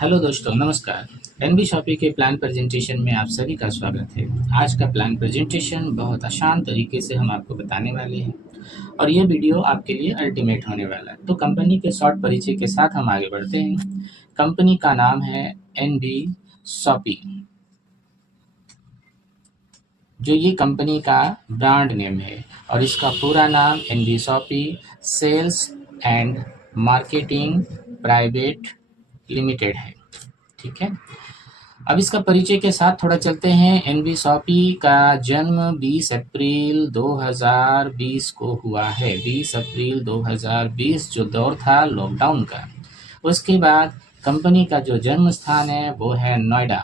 Hello दोस्तों, नमस्कार। NB shoppe के प्लान प्रेजेंटेशन में आप सभी का स्वागत है। आज का प्लान प्रेजेंटेशन बहुत आसान तरीके से हम आपको बताने वाले हैं और ये वीडियो आपके लिए अल्टीमेट होने वाला है। तो कंपनी के शॉर्ट परिचय के साथ हम आगे बढ़ते हैं। कंपनी का नाम है एनबी शॉपी, जो ये कंपनी का ब्रांड नेम है और इसका पूरा नाम NB Shoppy sales and marketing private limited है। ठीक है। अब इसका परिचय के साथ थोड़ा चलते हैं। एनबी शॉपी का जन्म 20 अप्रैल 2020 को हुआ है। 20 अप्रैल 2020 जो दौर था लॉकडाउन का, उसके बाद कंपनी का जो जन्म स्थान है वो है नोएडा।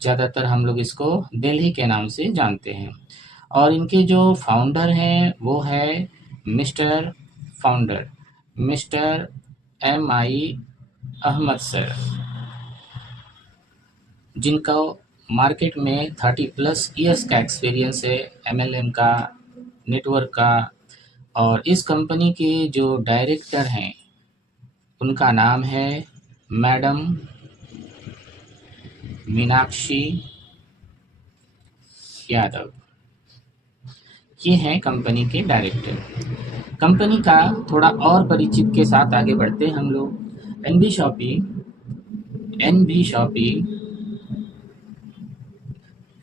ज़्यादातर हम लोग इसको दिल्ली के नाम से जानते हैं। और इनके जो फाउंडर हैं वो है mister founder mister MI Ahmad sir, जिनका मार्केट में 30+ ईयर्स का एक्सपीरियंस है MLM का, नेटवर्क का। और इस कंपनी के जो डायरेक्टर हैं उनका नाम है मैडम मीनाक्षी यादव। ये हैं कंपनी के डायरेक्टर। कंपनी का थोड़ा और परिचित के साथ आगे बढ़ते हैं हम लोग। एनबी शॉपी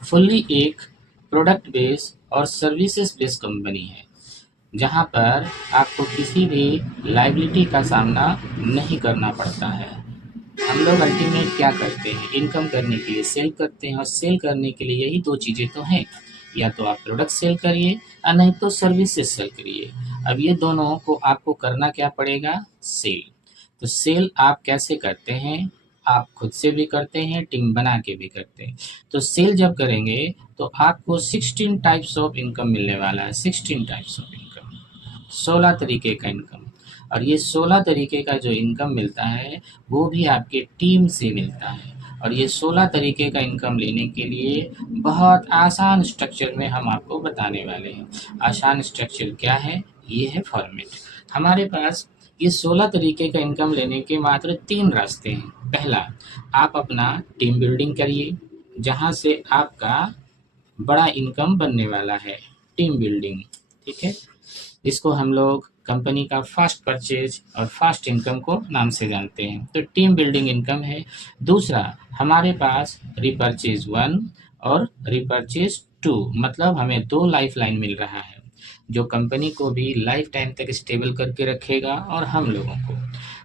फुल्ली एक प्रोडक्ट बेस और सर्विसेज बेस कंपनी है, जहाँ पर आपको किसी भी लायबिलिटी का सामना नहीं करना पड़ता है। हम लोग अल्टीमेट क्या करते हैं, इनकम करने के लिए सेल करते हैं, और सेल करने के लिए यही दो चीज़ें तो हैं, या तो आप प्रोडक्ट सेल करिए और नहीं तो सर्विसेज सेल करिए। अब ये दोनों को आपको करना क्या पड़ेगा, सेल। तो सेल आप कैसे करते हैं, आप खुद से भी करते हैं, टीम बना के भी करते हैं। तो सेल जब करेंगे तो आपको 16 टाइप्स ऑफ इनकम मिलने वाला है। 16 टाइप्स ऑफ इनकम, 16 तरीके का इनकम। और ये 16 तरीके का जो इनकम मिलता है वो भी आपके टीम से मिलता है। और ये 16 तरीके का इनकम लेने के लिए बहुत आसान स्ट्रक्चर में हम आपको बताने वाले हैं। आसान स्ट्रक्चर क्या है, ये है फॉर्मेट। हमारे पास ये 16 तरीके का इनकम लेने के मात्र 3 रास्ते हैं। पहला, आप अपना टीम बिल्डिंग करिए, जहाँ से आपका बड़ा इनकम बनने वाला है। टीम बिल्डिंग, ठीक है। इसको हम लोग कंपनी का फास्ट परचेज और फास्ट इनकम को नाम से जानते हैं। तो टीम बिल्डिंग इनकम है। दूसरा, हमारे पास रिपर्चेज 1 और रिपर्चेज 2, मतलब हमें 2 लाइफ लाइन मिल रहा है, जो कंपनी को भी लाइफ टाइम तक स्टेबल करके रखेगा और हम लोगों को।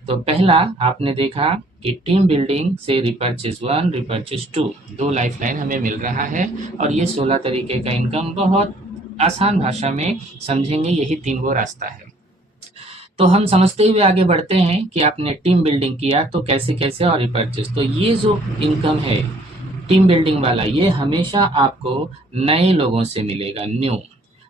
तो पहला आपने देखा कि टीम बिल्डिंग से रिपर्चेज 1 रिपर्चेज 2 2 लाइफ लाइन हमें मिल रहा है। और ये 16 तरीके का इनकम बहुत आसान भाषा में समझेंगे, यही 3 वो रास्ता है। तो हम समझते हुए आगे बढ़ते हैं कि आपने टीम बिल्डिंग किया तो कैसे कैसे और रिपर्चेज। तो ये जो इनकम है टीम बिल्डिंग वाला, ये हमेशा आपको नए लोगों से मिलेगा, न्यू।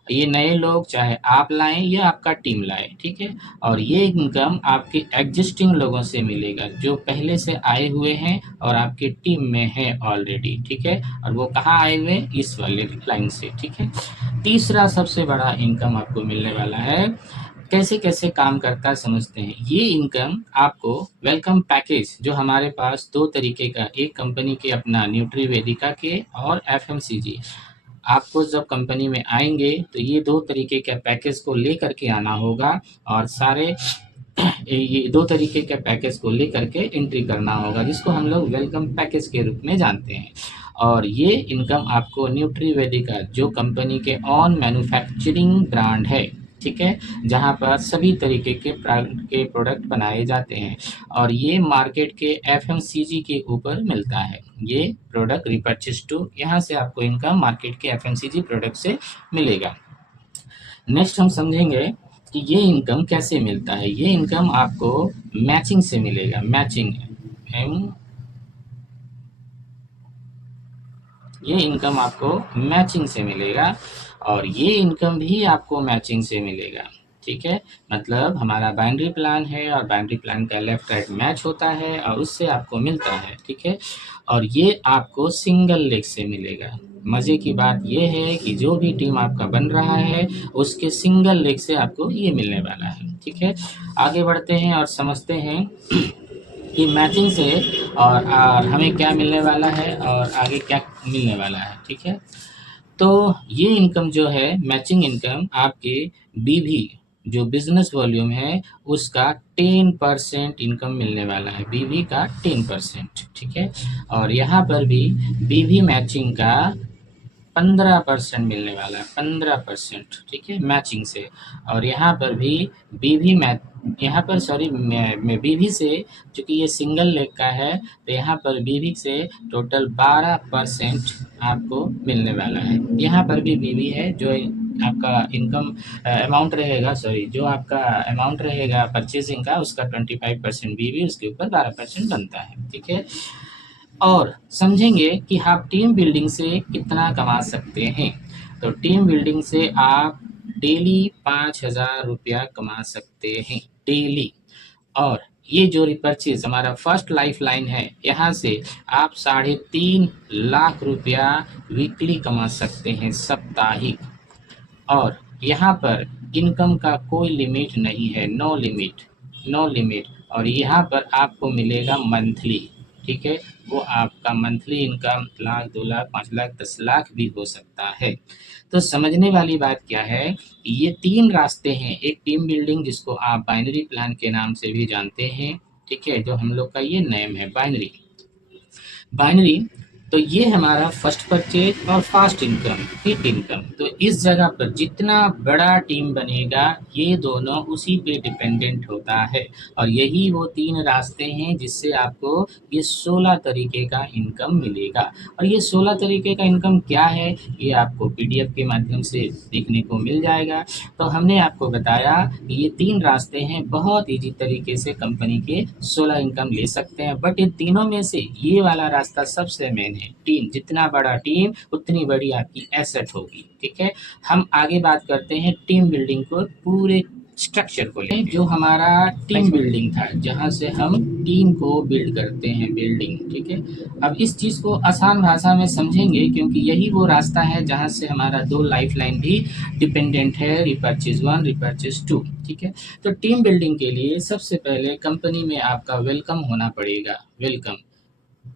ये नए लोग चाहे आप लाएं या आपका टीम लाए, ठीक है। और ये इनकम आपके एग्जिस्टिंग लोगों से मिलेगा, जो पहले से आए हुए हैं और आपके टीम में हैं ऑलरेडी, ठीक है। और वो कहाँ आए हुए हैं, इस वाले लाइन से, ठीक है। तीसरा सबसे बड़ा इनकम आपको मिलने वाला है। कैसे कैसे काम करता है समझते हैं। ये इनकम आपको वेलकम पैकेज, जो हमारे पास 2 तरीके का, एक कंपनी के अपना न्यूट्री वेदिका के और FMCG, आपको जब कंपनी में आएंगे तो ये 2 तरीके के पैकेज को लेकर के आना होगा। और सारे ये 2 तरीके के पैकेज को लेकर के एंट्री करना होगा, जिसको हम लोग वेलकम पैकेज के रूप में जानते हैं। और ये इनकम आपको न्यूट्री वेदिका, जो कंपनी के ऑन मैन्युफैक्चरिंग ब्रांड है, ठीक है, जहाँ पर सभी तरीके के प्रोडक्ट बनाए जाते हैं, और ये मार्केट के FMCG के ऊपर मिलता है। ये प्रोडक्ट रिपर्चेज 2, यहाँ से आपको इनकम मार्केट के FMCG प्रोडक्ट से मिलेगा। नेक्स्ट हम समझेंगे कि ये इनकम कैसे मिलता है। ये इनकम आपको मैचिंग से मिलेगा। मैचिंग, ये इनकम आपको मैचिंग से मिलेगा, और ये इनकम भी आपको मैचिंग से मिलेगा, ठीक है। मतलब हमारा बाइनरी प्लान है और बाइनरी प्लान का लेफ्ट राइट मैच होता है और उससे आपको मिलता है, ठीक है। और ये आपको सिंगल लेग से मिलेगा। मज़े की बात ये है कि जो भी टीम आपका बन रहा है उसके सिंगल लेग से आपको ये मिलने वाला है, ठीक है। आगे बढ़ते हैं और समझते हैं कि मैचिंग से और हमें क्या मिलने वाला है और आगे क्या मिलने वाला है, ठीक है। तो ये इनकम जो है मैचिंग इनकम आपके बीवी जो बिजनेस वॉल्यूम है उसका 10% इनकम मिलने वाला है, बीवी का 10%, ठीक है। और यहाँ पर भी बीवी मैचिंग का 15% मिलने वाला है, 15%, ठीक है, मैचिंग से। और यहाँ पर भी बीवी मैच यहाँ पर सॉरी मैं बीवी से, चूंकि ये सिंगल लेग का है तो यहाँ पर बीवी से टोटल 12% आपको मिलने वाला है। यहाँ पर भी बीवी है जो आपका इनकम अमाउंट रहेगा, सॉरी जो आपका अमाउंट रहेगा परचेजिंग का उसका 25% बीवी, उसके ऊपर 12% बनता है, ठीक है। और समझेंगे कि आप टीम बिल्डिंग से कितना कमा सकते हैं। तो टीम बिल्डिंग से आप डेली 5,000 रुपया कमा सकते हैं, डेली। और ये जो रिपर्चेज हमारा फर्स्ट लाइफ लाइन है, यहाँ से आप 3.5 लाख रुपया वीकली कमा सकते हैं, साप्ताहिक। और यहाँ पर इनकम का कोई लिमिट नहीं है, नो लिमिट, नो लिमिट। और यहाँ पर आपको मिलेगा मंथली, ठीक है। वो आपका मंथली इनकम लाख, 2 लाख, 5 लाख, 10 लाख भी हो सकता है। तो समझने वाली बात क्या है, ये 3 रास्ते हैं। एक टीम बिल्डिंग जिसको आप बाइनरी प्लान के नाम से भी जानते हैं, ठीक है, जो हम लोग का ये नेम है बाइनरी। बाइनरी, तो ये हमारा फर्स्ट परचेज और फास्ट इनकम, क्विक इनकम। तो इस जगह पर जितना बड़ा टीम बनेगा ये दोनों उसी पे डिपेंडेंट होता है। और यही वो 3 रास्ते हैं जिससे आपको ये 16 तरीके का इनकम मिलेगा। और ये 16 तरीके का इनकम क्या है ये आपको पीडीएफ के माध्यम से देखने को मिल जाएगा। तो हमने आपको बताया कि ये 3 रास्ते हैं, बहुत ईजी तरीके से कंपनी के 16 इनकम ले सकते हैं। बट इन तीनों में से ये वाला रास्ता सबसे मेन है। टीम, जितना बड़ा टीम उतनी बड़ी आपकी एसेट होगी, ठीक है। हम आगे बात करते हैं टीम बिल्डिंग को पूरे स्ट्रक्चर को लें, जो हमारा टीम बिल्डिंग था, जहाँ से हम टीम को बिल्ड करते हैं, बिल्डिंग, ठीक है। अब इस चीज़ को आसान भाषा में समझेंगे क्योंकि यही वो रास्ता है जहाँ से हमारा 2 लाइफ लाइन भी डिपेंडेंट है, रिपर्चेज 1, रिपर्चेज 2, ठीक है। तो टीम बिल्डिंग के लिए सबसे पहले कंपनी में आपका वेलकम होना पड़ेगा, वेलकम।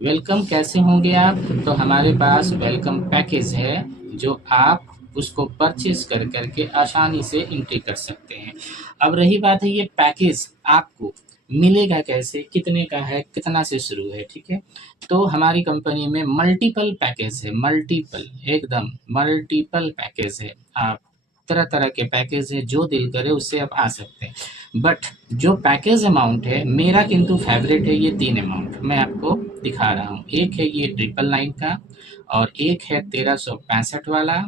वेलकम कैसे होंगे आप, तो हमारे पास वेलकम पैकेज है जो आप उसको परचेज कर करके आसानी से एंट्री कर सकते हैं। अब रही बात है ये पैकेज आपको मिलेगा कैसे, कितने का है, कितना से शुरू है, ठीक है। तो हमारी कंपनी में मल्टीपल पैकेज है, मल्टीपल, एकदम मल्टीपल पैकेज है। आप तरह तरह के पैकेज है, जो दिल करे उससे आप आ सकते हैं। बट जो पैकेज अमाउंट है मेरा किंतु फेवरेट है ये 3 अमाउंट, मैं आपको दिखा रहा हूँ। एक है ये 999 का, और एक है 1365 वाला,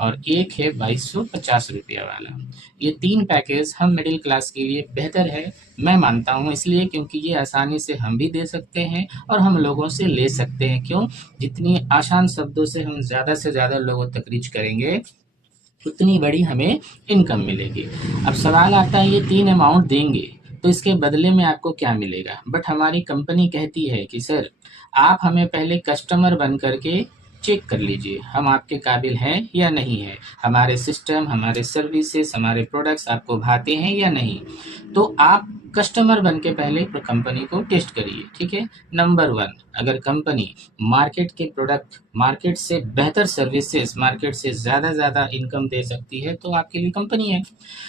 और एक है 2250 रुपया वाला। ये 3 पैकेज हम मिडिल क्लास के लिए बेहतर है, मैं मानता हूँ, इसलिए क्योंकि ये आसानी से हम भी दे सकते हैं और हम लोगों से ले सकते हैं। क्यों? जितनी आसान शब्दों से हम ज़्यादा से ज़्यादा लोगों तक रीच करेंगे उतनी बड़ी हमें इनकम मिलेगी। अब सवाल आता है ये 3 अमाउंट देंगे तो इसके बदले में आपको क्या मिलेगा। बट हमारी कंपनी कहती है कि सर आप हमें पहले कस्टमर बन करके चेक कर लीजिए हम आपके काबिल हैं या नहीं है, हमारे सिस्टम, हमारे सर्विसेज, हमारे प्रोडक्ट्स आपको भाते हैं या नहीं। तो आप कस्टमर बन के पहले कंपनी को टेस्ट करिए, ठीक है। नंबर 1, अगर कंपनी मार्केट के प्रोडक्ट, मार्केट से बेहतर सर्विसेज, मार्केट से ज़्यादा इनकम दे सकती है तो आपके लिए कंपनी है।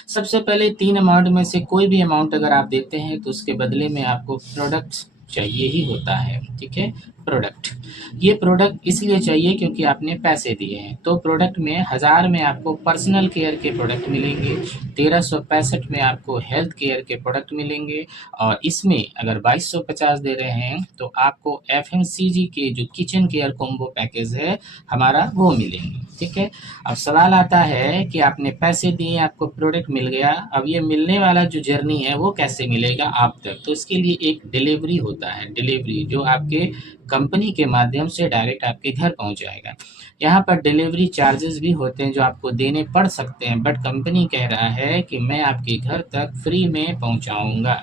सबसे पहले 3 अमाउंट में से कोई भी अमाउंट अगर आप देते हैं तो उसके बदले में आपको प्रोडक्ट्स चाहिए ही होता है, ठीक है। प्रोडक्ट, ये प्रोडक्ट इसलिए चाहिए क्योंकि आपने पैसे दिए हैं। तो प्रोडक्ट में 1000 में आपको पर्सनल केयर के प्रोडक्ट मिलेंगे, 1365 में आपको हेल्थ केयर के प्रोडक्ट मिलेंगे, और इसमें अगर 2250 दे रहे हैं तो आपको एफएमसीजी के जो किचन केयर कॉम्बो पैकेज है हमारा वो मिलेंगे, ठीक है। अब सवाल आता है कि आपने पैसे दिए, आपको प्रोडक्ट मिल गया, अब ये मिलने वाला जो जर्नी है वो कैसे मिलेगा आप तक। तो इसके लिए एक डिलीवरी होता है, डिलीवरी जो आपके कंपनी के माध्यम से डायरेक्ट आपके घर पहुंच जाएगा। यहाँ पर डिलीवरी चार्जेस भी होते हैं जो आपको देने पड़ सकते हैं, बट कंपनी कह रहा है कि मैं आपके घर तक फ्री में पहुंचाऊंगा,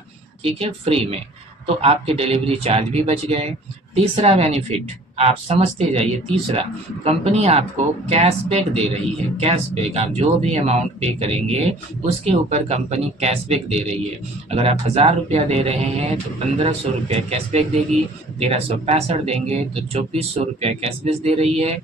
ठीक है, फ्री में। तो आपके डिलीवरी चार्ज भी बच गए। तीसरा बेनिफिट, आप समझते जाइए। तीसरा, कंपनी आपको कैशबैक दे रही है। कैशबैक, आप जो भी अमाउंट पे करेंगे उसके ऊपर कंपनी कैशबैक दे रही है। अगर आप 1000 रुपया दे रहे हैं तो 1500 रुपया कैशबैक देगी। 1365 देंगे तो 2400 रुपया कैशबैक दे रही है।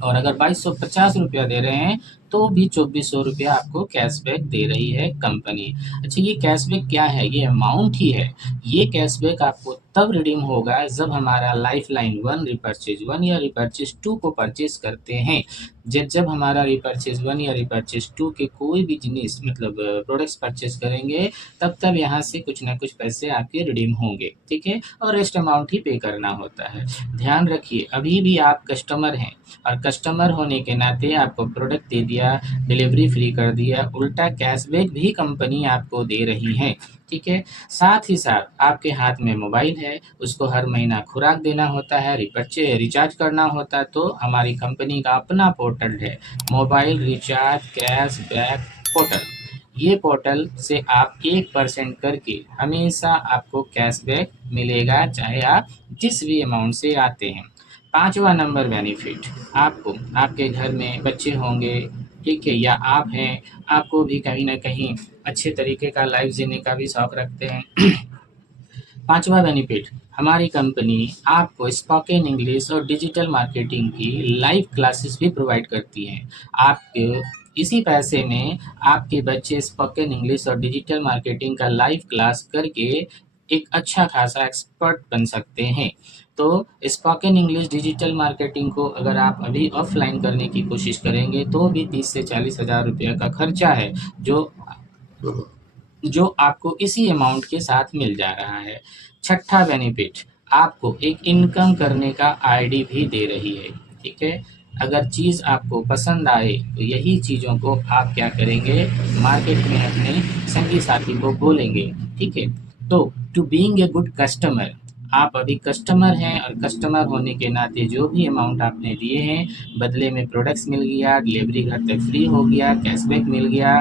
और अगर 2250 रुपया दे रहे हैं तो भी 2400 रुपया आपको कैशबैक दे रही है कंपनी। अच्छा, ये कैशबैक क्या है? ये अमाउंट ही है। ये कैशबैक आपको तब रिडीम होगा जब हमारा लाइफलाइन वन रिपर्चेज वन या रिपर्चेज टू को परचेज करते हैं। जब जब हमारा रिपर्चेज वन या रिपर्चेज टू के कोई भी जिनिस मतलब प्रोडक्ट्स परचेज करेंगे, तब तब यहाँ से कुछ ना कुछ पैसे आपके रिडीम होंगे, ठीक है। और रेस्ट अमाउंट ही पे करना होता है। ध्यान रखिए, अभी भी आप कस्टमर हैं और कस्टमर होने के नाते आपको प्रोडक्ट दे दिया, डिलीवरी फ्री कर दिया, उल्टा कैशबैक भी कंपनी आपको दे रही है, ठीक है। साथ ही साथ आपके हाथ में मोबाइल है, उसको हर महीना खुराक देना होता है, रिचार्ज करना होता है, तो हमारी कंपनी का अपना पोर्टल है, मोबाइल रिचार्ज कैशबैक पोर्टल। ये पोर्टल से आप 1% करके हमेशा आपको कैशबैक मिलेगा, चाहे आप जिस भी अमाउंट से आते हैं। पांचवा नंबर बेनिफिट, आपको आपके घर में बच्चे होंगे, ठीक है, या आप हैं, आपको भी कहीं ना कहीं अच्छे तरीके का लाइफ जीने का भी शौक रखते हैं। पांचवा बेनिफिट, हमारी कंपनी आपको स्पोकन इंग्लिश और डिजिटल मार्केटिंग की लाइव क्लासेस भी प्रोवाइड करती हैं। आपके इसी पैसे में आपके बच्चे स्पोकन इंग्लिश और डिजिटल मार्केटिंग का लाइव क्लास करके एक अच्छा खासा एक्सपर्ट बन सकते हैं। तो स्पोकन इंग्लिश डिजिटल मार्केटिंग को अगर आप अभी ऑफलाइन करने की कोशिश करेंगे तो भी 30 से 40 हज़ार रुपये का खर्चा है, जो जो आपको इसी अमाउंट के साथ मिल जा रहा है। छठा बेनिफिट, आपको एक इनकम करने का आईडी भी दे रही है, ठीक है। अगर चीज़ आपको पसंद आए तो यही चीज़ों को आप क्या करेंगे, मार्केट में अपने संगी साथी को बोलेंगे, ठीक है। तो to being a good customer, आप अभी कस्टमर हैं और कस्टमर होने के नाते जो भी अमाउंट आपने दिए हैं, बदले में प्रोडक्ट्स मिल गया, डिलीवरी घर तक फ्री हो गया, कैशबैक मिल गया,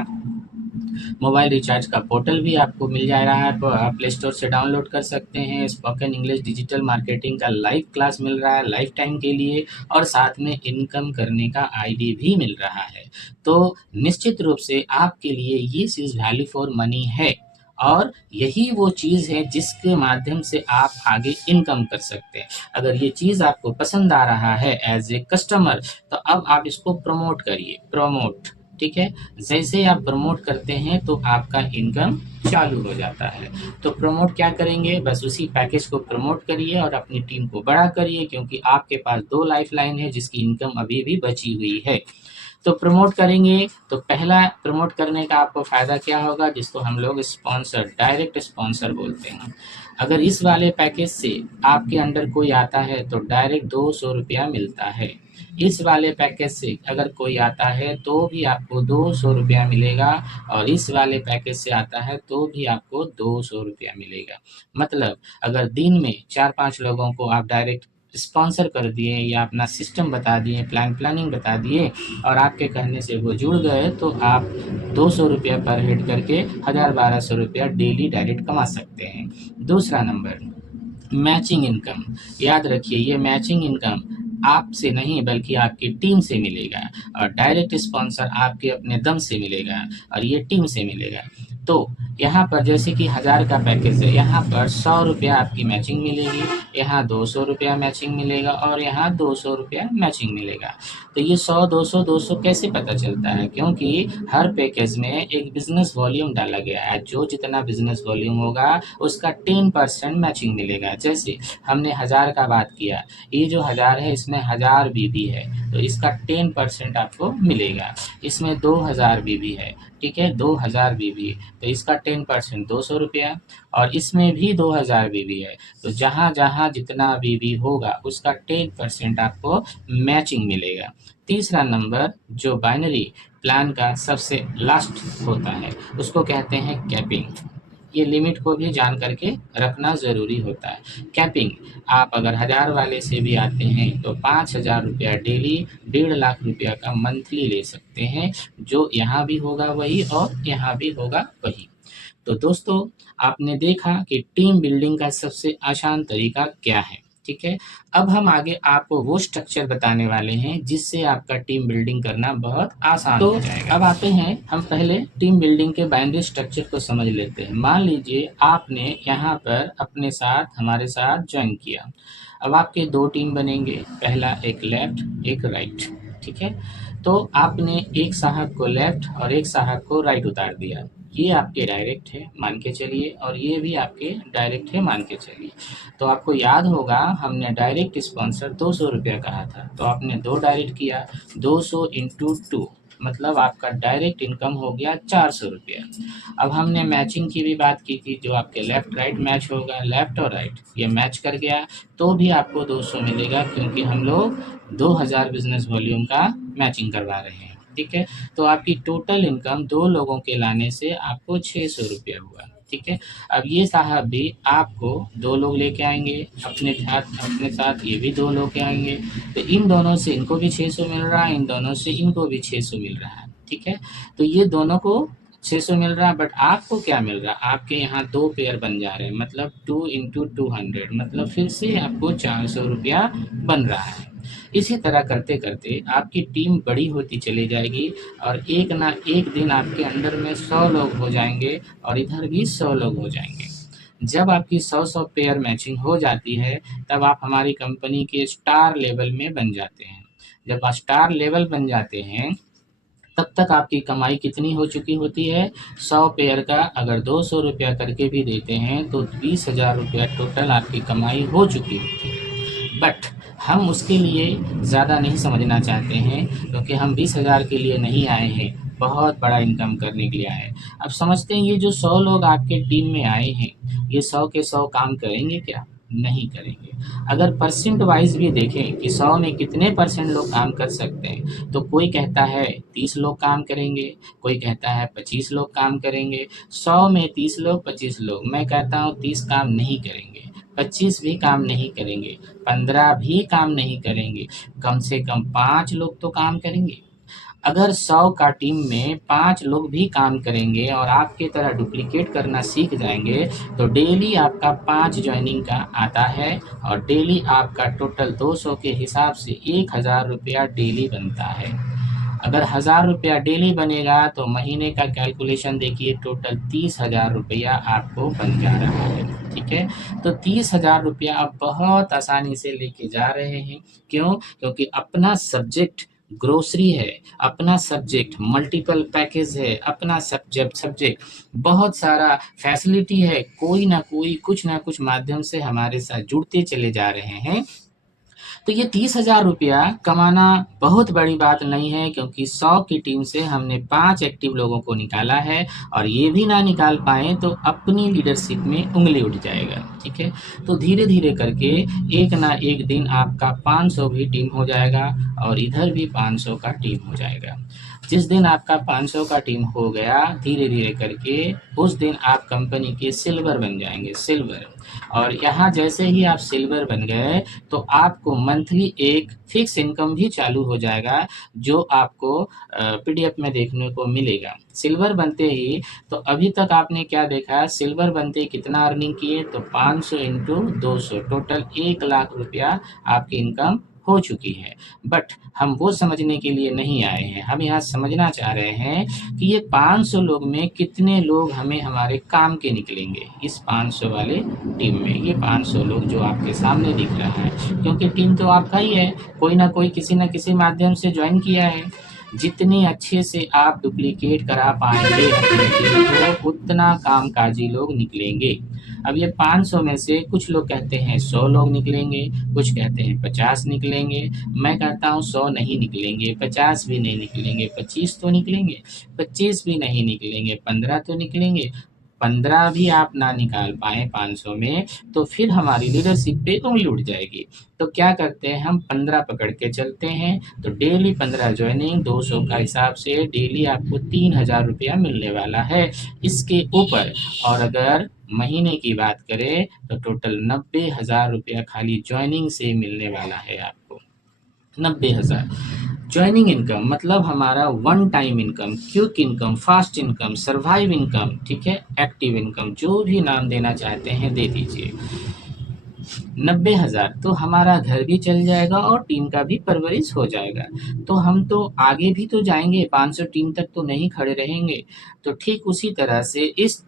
मोबाइल रिचार्ज का पोर्टल भी आपको मिल जा रहा है, आप प्ले स्टोर से डाउनलोड कर सकते हैं। स्पोकन इंग्लिश डिजिटल मार्केटिंग का लाइव क्लास मिल रहा है लाइफ टाइम के लिए, और साथ में इनकम करने का आईडी भी मिल रहा है। तो निश्चित रूप से आपके लिए ये चीज़ वैल्यू फॉर मनी है, और यही वो चीज़ है जिसके माध्यम से आप आगे इनकम कर सकते हैं। अगर ये चीज़ आपको पसंद आ रहा है एज ए कस्टमर, तो अब आप इसको प्रमोट करिए, प्रमोट, ठीक है। जैसे आप प्रमोट करते हैं तो आपका इनकम चालू हो जाता है। तो प्रमोट क्या करेंगे, बस उसी पैकेज को प्रमोट करिए और अपनी टीम को बड़ा करिए, क्योंकि आपके पास 2 लाइफलाइन है जिसकी इनकम अभी भी बची हुई है। तो प्रमोट करेंगे तो पहला प्रमोट करने का आपको फ़ायदा क्या होगा, जिसको हम लोग स्पॉन्सर, डायरेक्ट स्पॉन्सर बोलते हैं। अगर इस वाले पैकेज से आपके अंडर कोई आता है तो डायरेक्ट 200 रुपया मिलता है। इस वाले पैकेज से अगर कोई आता है तो भी आपको 200 रुपया मिलेगा, और इस वाले पैकेज से आता है तो भी आपको 200 रुपया मिलेगा। मतलब अगर दिन में 4-5 लोगों को आप डायरेक्ट स्पॉन्सर कर दिए या अपना सिस्टम बता दिए, प्लानिंग बता दिए, और आपके कहने से वो जुड़ गए, तो आप 200 रुपया पर हेड करके 1000-1200 रुपया डेली डायरेक्ट कमा सकते हैं। दूसरा नंबर, मैचिंग इनकम। याद रखिए, ये मैचिंग इनकम आपसे नहीं बल्कि आपकी टीम से मिलेगा, और डायरेक्ट स्पॉन्सर आपके अपने दम से मिलेगा और ये टीम से मिलेगा। तो यहाँ पर जैसे कि 1000 का पैकेज है, यहाँ पर 100 रुपया आपकी मैचिंग मिलेगी, यहाँ 200 रुपया मैचिंग मिलेगा, और यहाँ 200 रुपया मैचिंग मिलेगा। तो ये 100, 200, 200 कैसे पता चलता है, क्योंकि हर पैकेज में एक बिजनेस वॉल्यूम डाला गया है, जो जितना बिजनेस वॉल्यूम होगा उसका 10% मैचिंग मिलेगा। जैसे हमने 1000 का बात किया, ये जो 1000 है इसमें 1000 बीबी है, तो इसका 10% आपको मिलेगा। इसमें 2000 बीबी है, ठीक है, 2000 बीबी, तो इसका 10% 200 रुपया, और इसमें भी 2000 बीबी है, तो जहाँ जहाँ जितना बीबी होगा उसका 10% आपको मैचिंग मिलेगा। तीसरा नंबर, जो बाइनरी प्लान का सबसे लास्ट होता है, उसको कहते हैं कैपिंग। ये लिमिट को भी जान करके रखना ज़रूरी होता है। कैपिंग, आप अगर 1000 वाले से भी आते हैं तो 5000 रुपया डेली, 1.5 लाख रुपया का मंथली ले सकते हैं, जो यहाँ भी होगा वही और यहाँ भी होगा वही। तो दोस्तों, आपने देखा कि टीम बिल्डिंग का सबसे आसान तरीका क्या है, ठीक है। अब हम आगे आपको वो स्ट्रक्चर बताने वाले हैं जिससे आपका टीम बिल्डिंग करना बहुत आसान हो जाएगा। अब आते हैं हम पहले टीम बिल्डिंग के बाइनरी स्ट्रक्चर को समझ लेते हैं। मान लीजिए आपने यहाँ पर अपने साथ हमारे साथ ज्वाइन किया। अब आपके दो टीम बनेंगे, पहला एक लेफ्ट एक राइट, ठीक है। तो आपने एक साहब को लेफ्ट और एक साहब को राइट उतार दिया। ये आपके डायरेक्ट है मान के चलिए, और ये भी आपके डायरेक्ट है मान के चलिए। तो आपको याद होगा हमने डायरेक्ट स्पॉन्सर 200 रुपया कहा था, तो आपने दो डायरेक्ट किया, 200 इंटू 2 मतलब आपका डायरेक्ट इनकम हो गया 400 रुपया। अब हमने मैचिंग की भी बात की थी, जो आपके लेफ्ट राइट मैच होगा, लेफ्ट और राइट ये मैच कर गया तो भी आपको 200 मिलेगा, क्योंकि हम लोग 2000 बिजनेस वॉल्यूम का मैचिंग करवा रहे हैं, ठीक है। तो आपकी टोटल इनकम दो लोगों के लाने से आपको 600 रुपया हुआ, ठीक है। अब ये साहब भी आपको दो लोग लेके आएंगे अपने साथ ये भी दो लोग के आएंगे, तो इन दोनों से इनको भी 600 मिल रहा है, इन दोनों से इनको भी 600 मिल रहा है, ठीक है। तो ये दोनों को 600 मिल रहा है, बट आपको क्या मिल रहा है, आपके यहाँ दो पेयर बन जा रहे हैं, मतलब 2 इंटू 200 मतलब फिर से आपको 400 रुपया बन रहा है। इसी तरह करते करते आपकी टीम बड़ी होती चली जाएगी, और एक ना एक दिन आपके अंडर में 100 लोग हो जाएंगे और इधर भी 100 लोग हो जाएंगे। जब आपकी 100 पेयर मैचिंग हो जाती है, तब आप हमारी कंपनी के स्टार लेवल में बन जाते हैं। जब आप स्टार लेवल बन जाते हैं, तब तक आपकी कमाई कितनी हो चुकी होती है, 100 पेयर का अगर 200 रुपया करके भी देते हैं तो 20,000 रुपया टोटल आपकी कमाई हो चुकी होती है। बट हम उसके लिए ज़्यादा नहीं समझना चाहते हैं, क्योंकि हम 20,000 के लिए नहीं आए हैं, बहुत बड़ा इनकम करने के लिए आए हैं। अब समझते हैं ये जो 100 लोग आपके टीम में आए हैं, ये 100 के 100 काम करेंगे क्या? नहीं करेंगे। अगर परसेंट वाइज भी देखें कि 100 में कितने परसेंट लोग काम कर सकते हैं, तो कोई कहता है 30 लोग काम करेंगे, कोई कहता है 25 लोग काम करेंगे। 100 में 30 लोग 25 लोग, मैं कहता हूँ 30 काम नहीं करेंगे, 25 भी काम नहीं करेंगे, 15 भी काम नहीं करेंगे, कम से कम 5 लोग तो काम करेंगे। अगर 100 का टीम में 5 लोग भी काम करेंगे और आपके तरह डुप्लीकेट करना सीख जाएंगे, तो डेली आपका 5 ज्वाइनिंग का आता है, और डेली आपका टोटल 200 के हिसाब से 1000 रुपया डेली बनता है। अगर 1000 रुपया डेली बनेगा तो महीने का कैलकुलेशन देखिए, टोटल 30,000 रुपया आपको बन जा रहा है, ठीक है। तो 30,000 रुपया आप बहुत आसानी से लेके जा रहे हैं। क्यों? क्योंकि अपना सब्जेक्ट ग्रोसरी है, अपना सब्जेक्ट मल्टीपल पैकेज है, अपना सब्जेक्ट बहुत सारा फैसिलिटी है, कोई ना कोई कुछ ना कुछ माध्यम से हमारे साथ जुड़ते चले जा रहे हैं। तो ये 30,000 रुपया कमाना बहुत बड़ी बात नहीं है, क्योंकि 100 की टीम से हमने 5 एक्टिव लोगों को निकाला है, और ये भी ना निकाल पाएँ तो अपनी लीडरशिप में उँगली उठ जाएगा, ठीक है। तो धीरे-धीरे करके एक ना एक दिन आपका 500 भी टीम हो जाएगा, और इधर भी 500 का टीम हो जाएगा। जिस दिन आपका 500 का टीम हो गया, धीरे-धीरे करके उस दिन आप कंपनी के सिल्वर बन जाएँगे, सिल्वर। और यहाँ जैसे ही आप सिल्वर बन गए, तो आपको मंथली एक फिक्स इनकम भी चालू हो जाएगा, जो आपको पीडीएफ में देखने को मिलेगा। सिल्वर बनते ही, तो अभी तक आपने क्या देखा, सिल्वर बनते ही कितना अर्निंग किए, तो 500 इंटू 200 टोटल 1 लाख रुपया आपकी इनकम हो चुकी है। बट हम वो समझने के लिए नहीं आए हैं, हम यहाँ समझना चाह रहे हैं कि ये 500 लोग में कितने लोग हमें हमारे काम के निकलेंगे इस 500 वाले टीम में। ये 500 लोग जो आपके सामने दिख रहा है, क्योंकि टीम तो आपका ही है, कोई ना कोई किसी न किसी माध्यम से ज्वाइन किया है। जितने अच्छे से आप डुप्लीकेट करा पाएंगे अपनी टीम को, उतना कामकाजी लोग निकलेंगे। अब ये 500 में से कुछ लोग कहते हैं 100 लोग निकलेंगे, कुछ कहते हैं 50 निकलेंगे। मैं कहता हूँ 100 नहीं निकलेंगे, 50 भी नहीं निकलेंगे, 25 तो निकलेंगे, 25 भी नहीं निकलेंगे, 15 तो निकलेंगे। 15 भी आप ना निकाल पाएँ 500 में, तो फिर हमारी लीडरशिप पे उँगली उठ जाएगी। तो क्या करते हैं, हम 15 पकड़ के चलते हैं, तो डेली 15 जॉइनिंग 200 का हिसाब से डेली आपको 3,000 रुपया मिलने वाला है इसके ऊपर। और अगर महीने की बात करें, तो टोटल 90,000 रुपया खाली जॉइनिंग से मिलने वाला है आपको, 90,000। जॉइनिंग इनकम मतलब हमारा one time income, quick income, fast income, survive income, ठीक है, एक्टिव इनकम, जो भी नाम देना चाहते हैं दे दीजिए। 90,000 तो हमारा घर भी चल जाएगा और टीम का भी परवरिश हो जाएगा। तो हम तो आगे भी तो जाएँगे, 500 टीम तक तो नहीं खड़े रहेंगे। तो ठीक उसी तरह से इस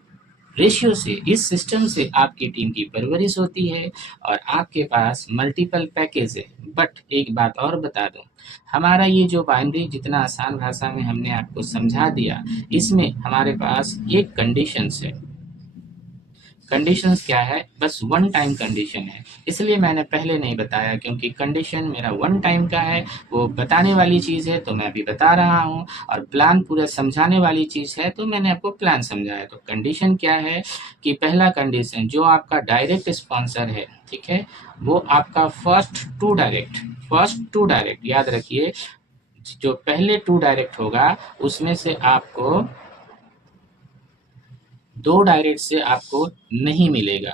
रेशियो से, इस सिस्टम से आपकी टीम की परवरिश होती है और आपके पास मल्टीपल पैकेज है। बट एक बात और बता दूँ, हमारा ये जो बाइनरी जितना आसान भाषा में हमने आपको समझा दिया, इसमें हमारे पास एक कंडीशंस है। कंडीशंस क्या है? बस वन टाइम कंडीशन है। इसलिए मैंने पहले नहीं बताया क्योंकि कंडीशन मेरा वन टाइम का है, वो बताने वाली चीज़ है तो मैं अभी बता रहा हूँ और प्लान पूरा समझाने वाली चीज़ है तो मैंने आपको प्लान समझाया। तो कंडीशन क्या है कि पहला कंडीशन जो आपका डायरेक्ट स्पॉन्सर है, ठीक है? वो आपका फर्स्ट टू डायरेक्ट याद रखिए, जो पहले टू डायरेक्ट होगा उसमें से आपको 2 डायरेक्ट से आपको नहीं मिलेगा।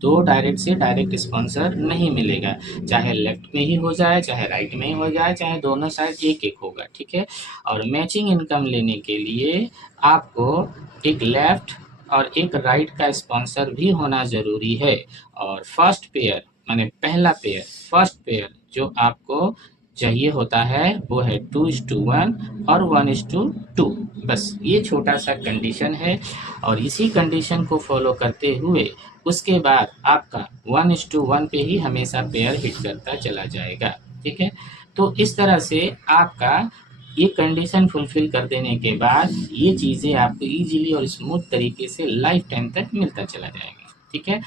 2 डायरेक्ट से डायरेक्ट स्पॉन्सर नहीं मिलेगा। चाहे लेफ्ट में ही हो जाए, चाहे राइट में ही हो जाए, चाहे दोनों साइड एक-एक होगा, ठीक है? और मैचिंग इनकम लेने के लिए आपको एक लेफ्ट और एक राइट का स्पॉन्सर भी होना ज़रूरी है। और फर्स्ट पेयर माने पहला पेयर, फर्स्ट पेयर जो आपको चाहिए होता है वो है 2:1 और 1:2। बस ये छोटा-सा कंडीशन है और इसी कंडीशन को फॉलो करते हुए उसके बाद आपका 1:1 पे ही हमेशा पेयर हिट करता चला जाएगा, ठीक है? तो इस तरह से आपका ये कंडीशन फुलफिल कर देने के बाद ये चीज़ें आपको ईज़िली और स्मूथ तरीके से लाइफ टाइम तक मिलता चला जाएगा, ठीक है?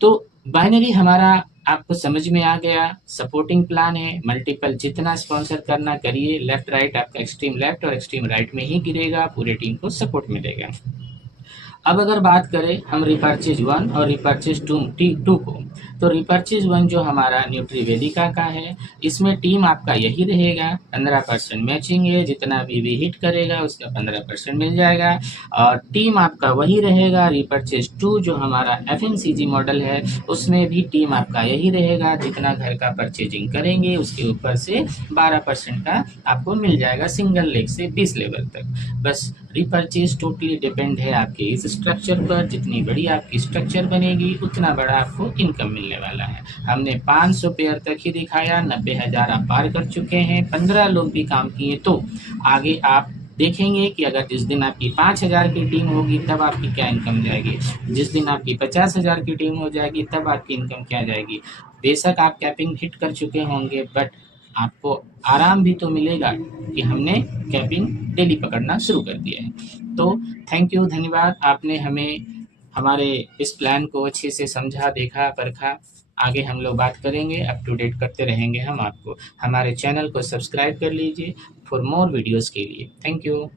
तो बाइनरी हमारा आपको समझ में आ गया। सपोर्टिंग प्लान है, मल्टीपल जितना स्पॉन्सर करना करिए, लेफ्ट राइट आपका एक्सट्रीम लेफ्ट और एक्सट्रीम राइट में ही गिरेगा, पूरे टीम को सपोर्ट मिलेगा। अब अगर बात करें हम रिपर्चेज 1 और रिपर्चेज 2 को, तो रिपर्चेज 1 जो हमारा न्यूट्रीवेदिका का है, इसमें टीम आपका यही रहेगा, 15% मैचिंग है, जितना भी हिट करेगा उसका 15% मिल जाएगा। और टीम आपका वही रहेगा रिपर्चेज 2 जो हमारा एफएमसीजी मॉडल है, उसमें भी टीम आपका यही रहेगा, जितना घर का परचेजिंग करेंगे उसके ऊपर से 12% का आपको मिल जाएगा सिंगल लेग से 20 लेवल तक। बस रिपर्चेज टोटली डिपेंड है आपके इस स्ट्रक्चर पर, जितनी बड़ी आपकी स्ट्रक्चर बनेगी उतना बड़ा आपको इनकम मिलने वाला है। हमने 500 पेयर तक ही दिखाया, 90,000 आप पार कर चुके हैं, 15 लोग भी काम किए, तो आगे आप देखेंगे कि अगर जिस दिन आपकी 5,000 की टीम होगी तब आपकी क्या इनकम जाएगी, जिस दिन आपकी 50,000 की टीम हो जाएगी तब आपकी इनकम क्या जाएगी। बेशक आप कैपिंग हिट कर चुके होंगे बट आपको आराम भी तो मिलेगा कि हमने कैपिंग डेली पकड़ना शुरू कर दिया है। तो थैंक यू, धन्यवाद, आपने हमें हमारे इस प्लान को अच्छे से समझा, देखा, परखा। आगे हम लोग बात करेंगे, अप टू डेट करते रहेंगे हम आपको। हमारे चैनल को सब्सक्राइब कर लीजिए फॉर मोर वीडियोज़ के लिए। Thank you.